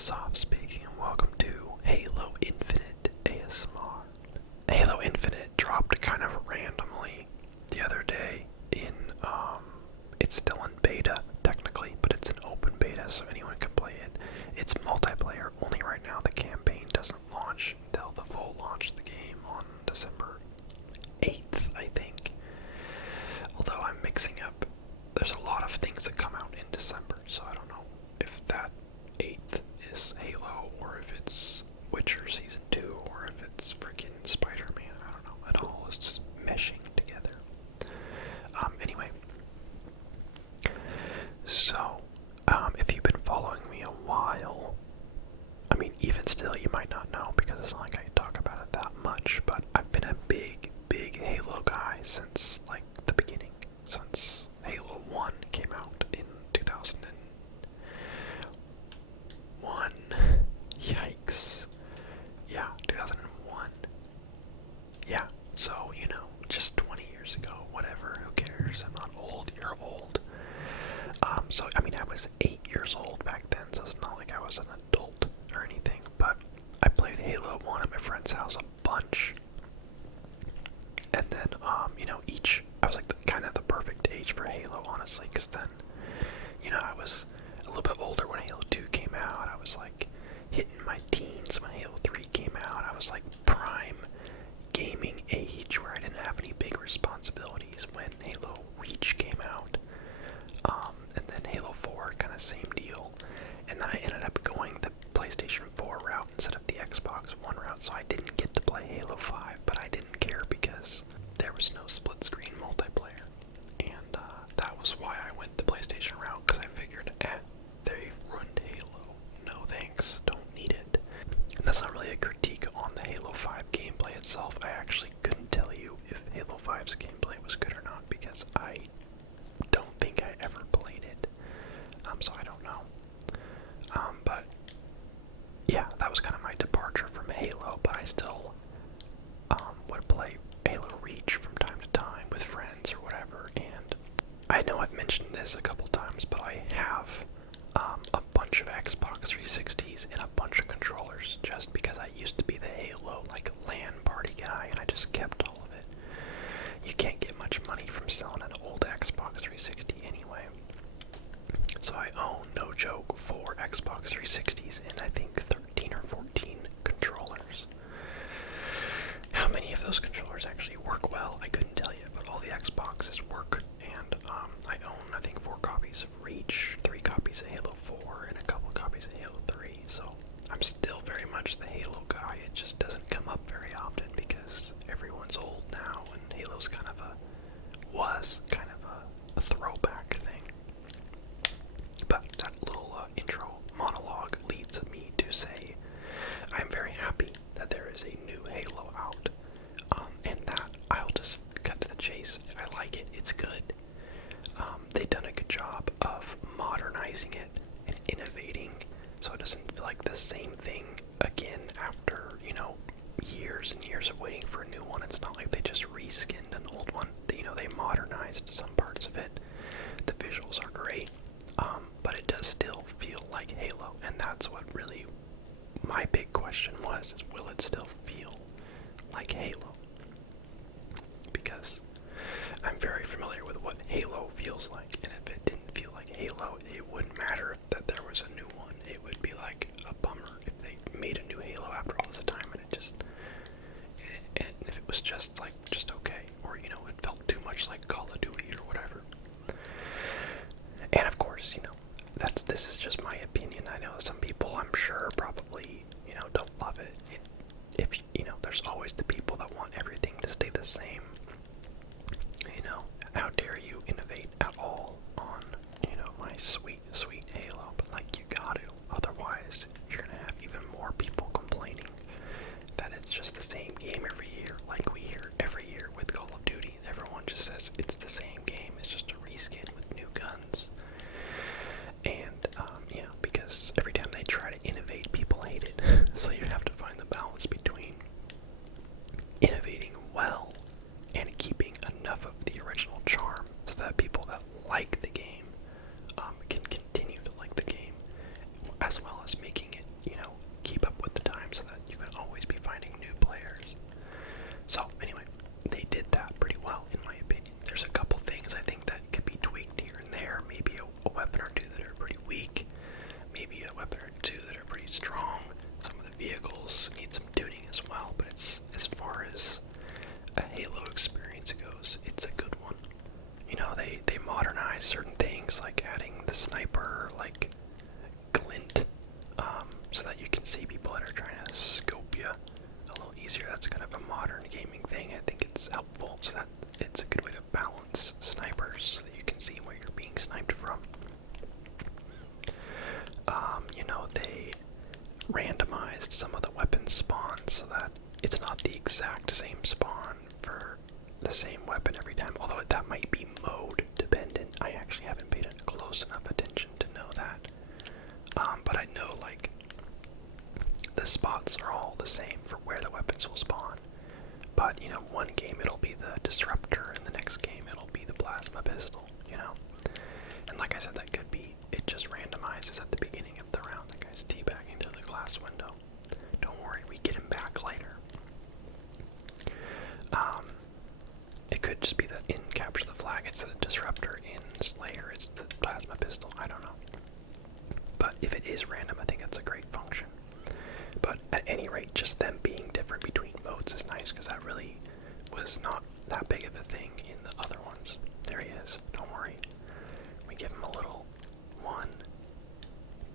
Soft speaking, and welcome to Halo Infinite ASMR. Halo Infinite dropped kind of randomly the other day it's still in beta technically, but it's an open beta so anyone can play it. It's multiplayer only right now. The campaign doesn't launch until the full launch of the game on December 8th, I think. Although I'm mixing up, there's a lot of things that come out in December, so I don't know if that 8th is Halo, or if it's Witcher Season 2, or if it's freaking Spider-Man. I don't know. It all is just meshing together. Anyway. So, if you've been following me a while, I mean, even still, you might not know because it's not like I talk about it that much, but I've been a big Halo guy since, like, the beginning. Since Halo 1 came out in 2001. Yikes. Yeah, 2001. Yeah, so, you know, just 20 years ago, whatever, who cares? I'm not old, you're old. So, I mean, I was 8 years old back then, so it's not like I was an adult or anything, but I played Halo 1 at my friend's house a bunch. And then, you know, I was like kind of the perfect age for Halo, honestly, because then, you know, I was a little bit older when Halo 2 came out. I was like hitting my teens when Halo 3 came out. I was like prime gaming age where I didn't have any big responsibilities when Halo Reach came out. And then Halo 4, kind of same deal. And then I ended up going the PlayStation 4 route instead of the Xbox One route, so I didn't get to play Halo 5, but I didn't care because there was no split screen multiplayer. And that was why I went the PlayStation route, because I figured, they've ruined Halo. No thanks, don't need it. And that's not really a critique on the Halo 5 gameplay itself. I actually couldn't tell you if Halo 5's gameplay was good or not, because I don't think I ever played it. So I don't know. But yeah, that was kind of my departure from Halo, but I still would play Halo Reach from time to time with friends or whatever. And I know I've mentioned this a couple times, but I have a bunch of Xbox 360s and a bunch of controllers just because I used to be the Halo like LAN party guy, and I just kept all of it. You can't get much money from selling an old Xbox 360 anyway. So I own, no joke, 4 Xbox 360s and I think 13 or 14 controllers. How many of those controllers actually work well, I couldn't tell you, but all the Xboxes work. And I own, I think, 4 copies of Reach, 3 copies of Halo 4, and a couple copies of Halo 3. So I'm still very much the Halo guy. It just doesn't come up very often because everyone's old now, and Halo's was kind of a throwback thing. But that little intro monologue leads me to say I'm very happy that there is a new Halo out, and that I'll just cut to the chase. I like it. It's good. They've done a good job of modernizing it and innovating, so it doesn't feel like the same thing again after, you know, years and years of waiting for a new one. It's not like they just reskinned an old one. You know, they modernized some parts of it. The visuals are great, but it does still feel like Halo, and that's what really my big question was, is will it still feel like Halo? Because I'm very familiar with what Halo feels like, and if it didn't feel like Halo, it wouldn't matter that there was a new one. It would be like a bummer if they made a new Halo after all this time, and and if it was just okay, or, you know, it felt too much like Call of Duty or whatever. And of course, you know, this is just my opinion. I know some people, I'm sure, probably, you know, don't love it. If you know, there's always the people that want everything to stay the same. You know, how dare you innovate at all on, you know, my sweet Halo? But like, you got to, otherwise you're gonna have even more people complaining that it's just the same game every year, like we hear every year with Call of Duty. Everyone just says it's the same game. It's just a reskin with new guns. And you know, because every time they try to innovate, people hate it. So you have to find the balance between innovating well and keeping enough of the original charm so that people that like the game can continue to like the game, as well as making it too that are pretty strong. Some of the vehicles need some tuning as well, but it's, as far as a Halo experience goes, it's a good one. You know, they modernize certain things, like adding the sniper, like, glint, so that you can see people that are trying to scope you a little easier. That's kind of a modern gaming thing. I think it's helpful, so that it's a good way to balance snipers, so that you can see where you're being sniped from. You know, they randomized some of the weapon spawns so that it's not the exact same spawn for the same weapon every time, although that might be mode dependent. I actually haven't paid close enough attention to know that. But I know, like, the spots are all the same for where the weapons will spawn. But, you know, one game it'll be the disruptor, and the next game it'll be the plasma pistol, you know? And like I said, that could be, it just randomizes at the beginning of the round. That guy's teabagging through the glass window. Don't worry, we get him back later. It could just be that in Capture the Flag it's the disruptor, in Slayer it's the plasma pistol, I don't know. But if it is random, I think that's a great function. But at any rate, just them being different between modes is nice, because that really was not that big of a thing in the other ones. There he is, don't worry. We give him a little 1,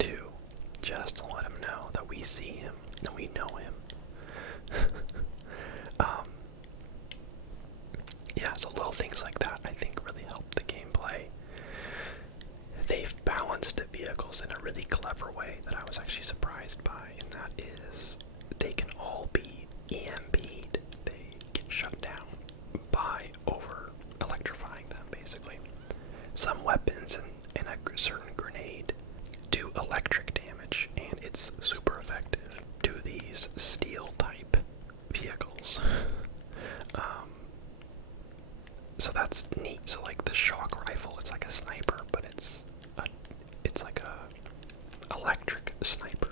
2, just to let him know that we see him, that we know him. Yeah, so little things like that I think really help the gameplay. They've balanced the vehicles in a really clever way that I was actually surprised by, and that is they can all be EMP'd. They get shut down by electrifying them, basically. Some weapons and a certain grenade do electric damage, and it's super effective to these steel-type vehicles. So that's neat. So like the shock rifle, it's like a sniper, but it's like a electric sniper.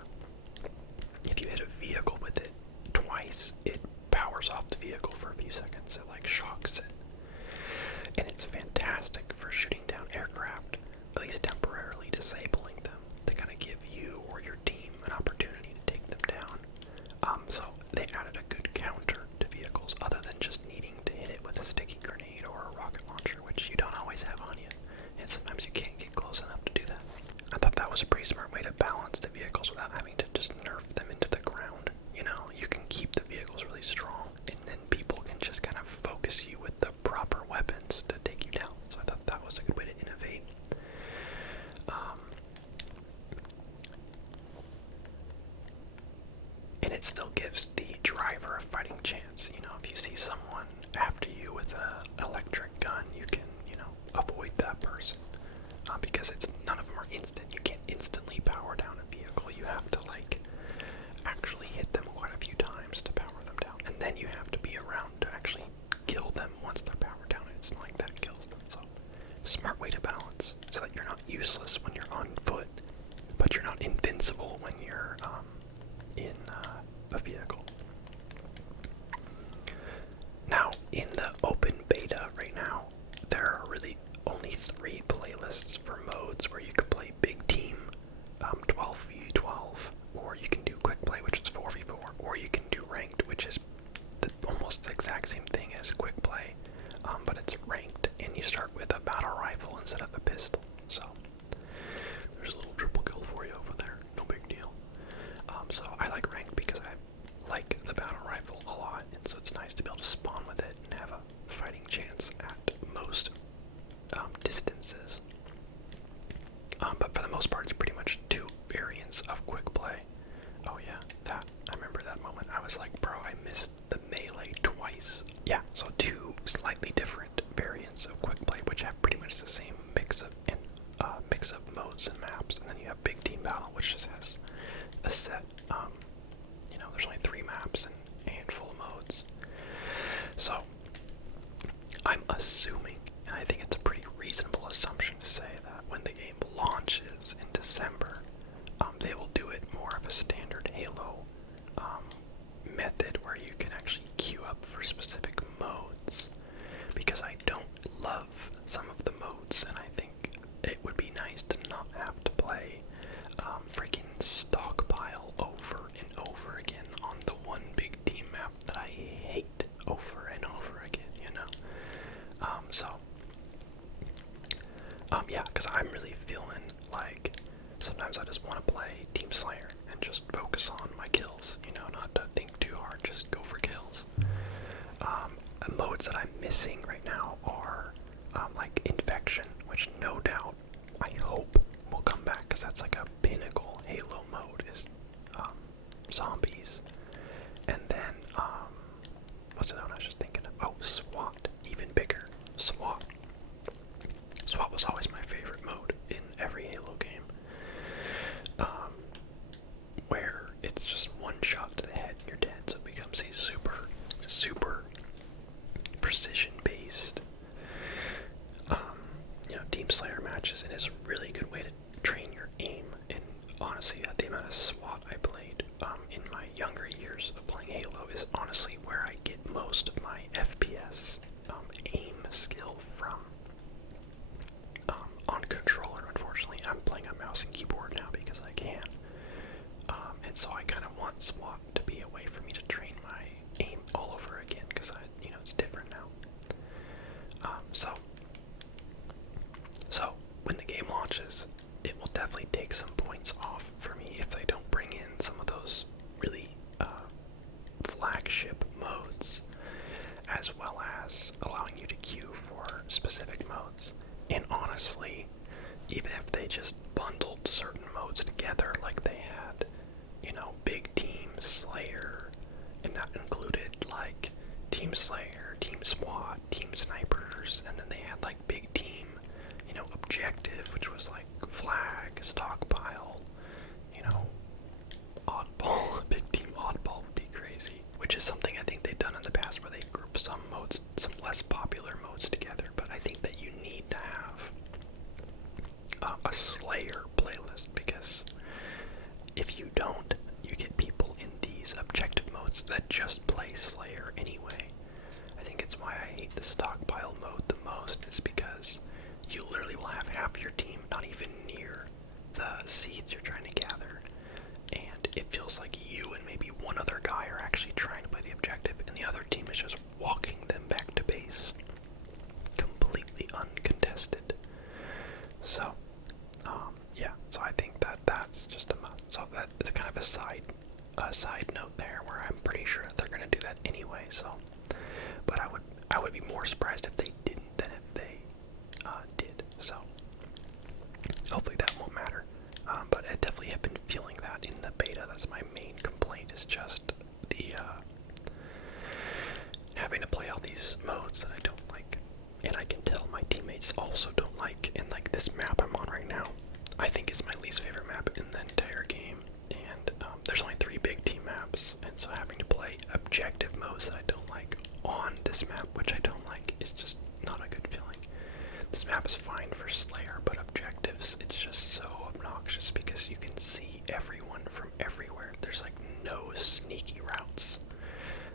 If you hit a vehicle with it twice, it powers off the vehicle for a few seconds. It like shocks it. And it's fantastic for shooting down aircraft, at least temporarily disabling them, to kind of give you or your team an opportunity to take them down. So they added a good counter to vehicles, other than just needing to hit it with a sticky grenade or a rocket launcher, which you don't always have on you, and sometimes you can't get close enough to do that. I thought that was a pretty smart way to balance the vehicles without having to just nerf them into the ground. You know, you can keep the vehicles really strong, and then people can just kind of focus you with the proper weapons to take you down. So I thought that was a good way to innovate. And it still gives the driver a fighting chance. You know, if you see someone after you with an electric gun, you can, you know, avoid that person. Because none of them are instant. You can't instantly power down a vehicle. You have to, like, actually hit them quite a few times to power them down. And then you have to be around to actually kill them once they're powered down. It's not like that kills them. So, smart way to balance, so that you're not useless when you're on foot, but you're not invincible when you're in a vehicle. Now, in the open beta right now, there are really only 3 playlists for modes where you can play big team, 12v12, or you can do quick play, which is 4v4, or you can do ranked, which is almost the exact same thing as quick play, but it's ranked, and you start with a battle rifle instead of a pistol. So there's a little triple kill for you over there, no big deal. So I like ranked because I like the battle rifle a lot, and so it's nice to be able to spawn with it and have a fighting chance at most distances. But for the most part, it's pretty much 2 variants of quick play. Oh yeah, I remember that moment. I was like, bro, I missed the melee twice. Yeah, so 2 slightly different variants of quick play, which have pretty much the same mix of modes and maps. And then you have big team battle, which just has a set. You know, there's only 3 maps and a handful of modes. So I'm assuming, and I think it's a pretty reasonable assumption to say, that when the game launches in December, they will do it more of a standard Halo method, where you can actually queue up for specific modes, because I don't love some of the modes, and I think it would be nice to not have to play freaking stock Slayer and just focus on my kills, you know, not to think too hard, just go for kills. Modes that I'm missing right now are like Infection, which no doubt, I hope, will come back, because that's like a pinnacle Halo mode, is zombies. And then, what's the other one I was just thinking of? Oh, SWAT, even bigger. SWAT. SWAT was always my favorite mode in every Halo game. Where it's just one shot to the head and you're dead, so it becomes a super precision-based, you know, Team Slayer matches, and it's a really good way to train your aim. And honestly, the amount of SWAT I played in my younger years of playing Halo is honestly where I get most of my FPS aim skill from. On controller, unfortunately, I'm playing on mouse and keyboard now because I can. And so I kind of want SWAT to be a way for me to train my aim all over again, because you know, it's different now. So when the game launches, it will definitely take some points off for me if they don't bring in some of those really flagship modes, as well as allowing you to queue for specific modes. And honestly, even if they just bundled certain modes together, like they had, you know, Big Team Slayer, and that included like Team Slayer, Team SWAT, Team Snipers, and then they had like Big Team, you know, Objective, which was like Flag, Stockpile, you know, Oddball. Big Team Oddball would be crazy, which is something I think they've done in the past, where they group some modes, some less popular modes together. But I think that you need to have a Slayer playlist, because if you don't, you get people in these objective modes that just play Slayer anyway. I think it's why I hate the stockpile mode the most, is because you literally will have half your team not even near the seeds you're trying to gather, and it feels like you and maybe one other guy are actually trying to play the objective, and the other team is just walking them back to base, completely uncontested. So, yeah, so I think that that's just a must. So that is kind of a side note there, where I'm pretty sure they're gonna do that anyway. So, but I would be more surprised if they didn't than if they did. So hopefully that won't matter. But I definitely have been feeling that in the beta. That's my main complaint, is just the having to play all these modes that I don't like, and I can tell my teammates also don't like. And like this map I'm on right now, I think it's my least favorite map in the entire game, and there's only 3 big team maps, and so having to play objective modes that I don't like on this map, which I don't like, is just not a good feeling. This map is fine for Slayer, but objectives, it's just so obnoxious because you can see everyone from everywhere. There's like no sneaky routes,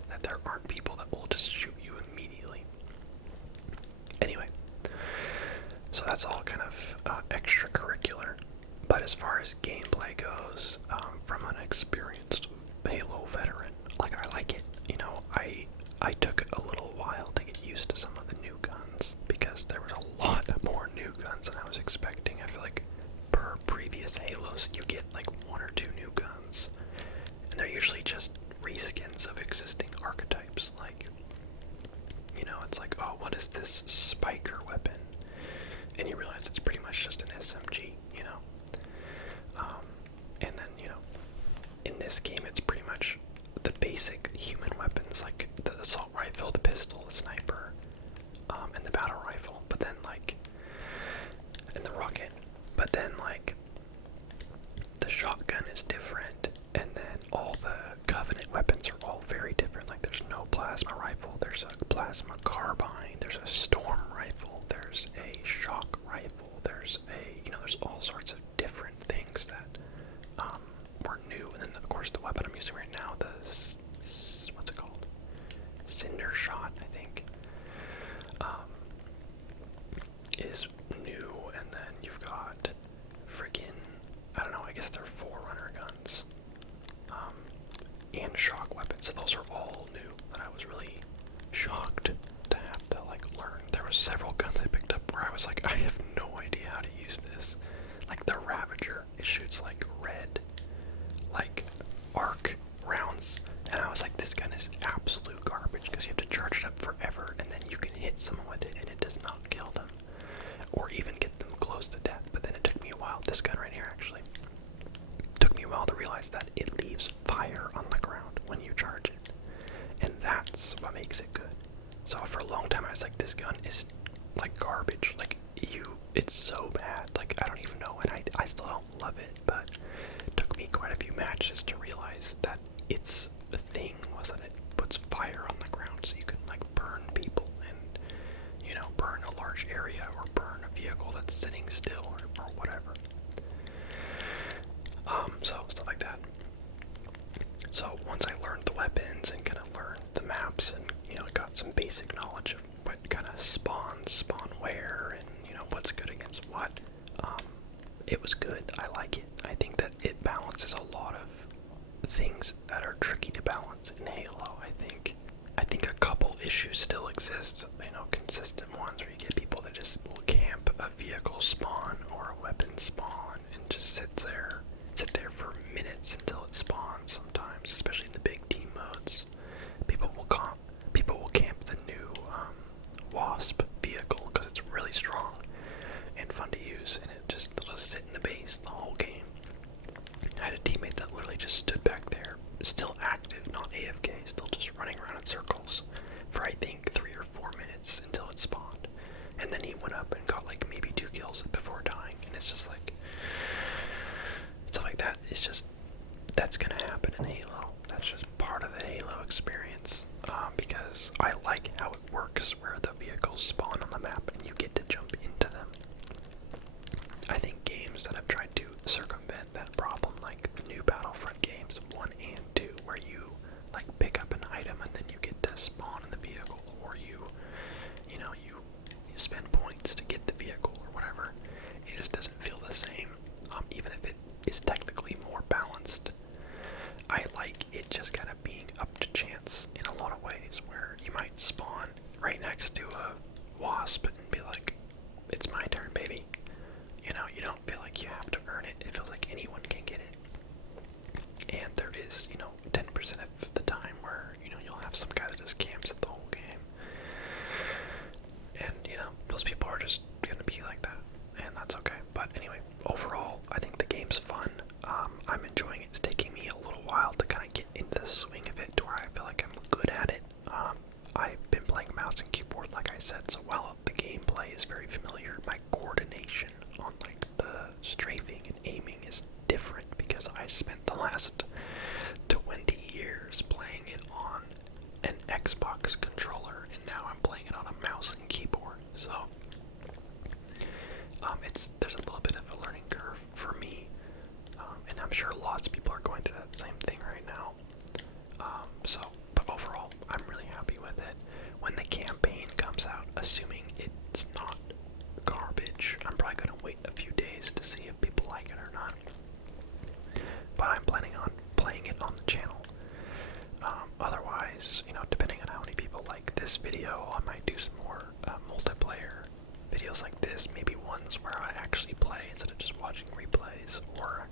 that there aren't people that will just shoot you immediately. Anyway, so that's all kind of extracurricular. But as far as gameplay goes, from an experienced Halo veteran, like, I like it. You know, I took a little while to get used to some of the new guns, because there was a lot more new guns than I was expecting. I feel like per previous Halos, you get like 1 or 2 new guns, and they're usually just reskins of existing archetypes. Like, you know, it's like, oh, what is this spiker weapon? And you realize it's pretty much just an SMG, you know? And then, you know, in this game, it's pretty much the basic human weapons, like the assault rifle, the pistol, the sniper, and the battle rifle, but then, like, and the rocket, but then, like, the shotgun is different, and then all the Covenant weapons are all very different. Like, there's no plasma rifle, there's a plasma carbine, there's a storm rifle, there's a shock rifle, there's a, you know, there's all sorts of different things that were new. And then, of course, the weapon I'm using right now, the what's it called? Cinder shot, I think, is new. And then you've got friggin', I don't know, I guess they're Forerunner guns, and shock weapons. So those are all new that I was really shocked to have to, like, learn. There were several guns I picked up where I was like, I have no idea how to use this. Like the Ravager, it shoots like red was like, this gun is absolute garbage because you have to charge it up forever, and then you can hit someone with it, and it does not kill them, or even get them close to death. But then it took me a while. This gun right here actually took me a while to realize that it leaves fire on the ground when you charge it, and that's what makes it good. So for a long time, I was like, this gun is like garbage. Like it's so bad. Like I don't even know, and I still don't love it. But it took me quite a few matches to realize that its the thing was that it puts fire on the ground, so you can like burn people and burn a large area or burn a vehicle that's sitting still or whatever. So stuff like that. So once I learned the weapons and kind of learned the maps and got some basic knowledge of what kind of spawns spawn where and what's good against what, it was good. I like it. I think that it balances a lot of things that are tricky to balance in Halo. I think a couple issues still exist, consistent ones where you get people that just will camp a vehicle spawn or a weapon spawn and just sit there for minutes until it spawns sometimes, especially in the big team modes. People will camp the new Wasp vehicle because it's really strong and fun to use, and they'll just sit in the base the whole game. I had a teammate that literally just stood back there, still active, not AFK, still just running around in circles for I think 3 or 4 minutes until it spawned, and then he went up and got like maybe 2 kills before dying. And it's just like stuff like that. It's just that's gonna happen in Halo. That's just part of the Halo experience, because I like how it works where the vehicles spawn on the map and you get to jump into them. I think games that have tried to circumvent that problem, like the new Battlefront games 1 and 2, where you like pick up an item and then you get to spawn in the vehicle, or you spend points to get the vehicle or whatever, it just doesn't feel the same, even if it is technically more balanced. I like it just kind of being up to chance in a lot of ways, where you might spawn right next to a wasp and be like, it's my turn, baby. You don't feel like you have to earn it. It feels like anyone can get it. And there is, 10% of the time where, you'll have some guy that just camps it the whole game. And, those people are just gonna be like that. And that's okay. But anyway, overall, I think the game's fun. I'm enjoying it. It's taking me a little while to kind of get into the swing of it to where I feel like I'm good at it. I've been playing mouse and keyboard, like I said, so while the gameplay is very familiar, my coordination on like the strafing and aiming is different because I spent the last 20 years playing it on an Xbox controller, and now I'm playing it on a mouse and keyboard. So there's a little bit of a learning curve for me, and I'm sure lots of people are going through that same thing right now. But overall, I'm really happy with it. When the campaign comes out, assuming it's not garbage, I'm probably going to wait a few days to see if people like it or not. But I'm planning on playing it on the channel. Otherwise, depending on how many people like this video, I might do some more multiplayer videos like this, maybe ones where I actually play instead of just watching replays, or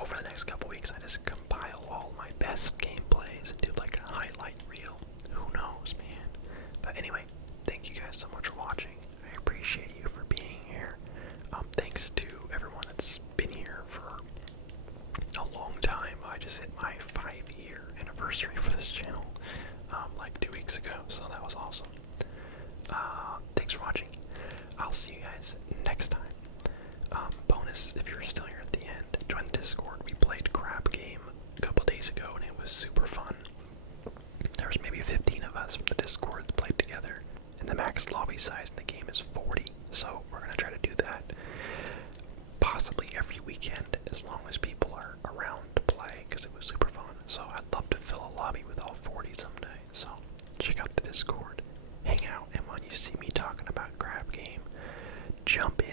over the next couple weeks I just compile all my best gameplays and do like a highlight reel. Who knows, man? But anyway, thank you guys so much for watching. I appreciate you for being here. Thanks to everyone that's been here for a long time. I just hit my 5-year anniversary for this channel like 2 weeks ago, so that was awesome. Thanks for watching. I'll see you guys next time. Bonus, if you're still here at the end, join the Discord. We played Crab Game a couple days ago and it was super fun. There was maybe 15 of us from the Discord that played together, and the max lobby size in the game is 40, so we're gonna try to do that possibly every weekend as long as people are around to play, because it was super fun. So I'd love to fill a lobby with all 40 someday. So check out the Discord, hang out, and when you see me talking about Crab Game, jump in.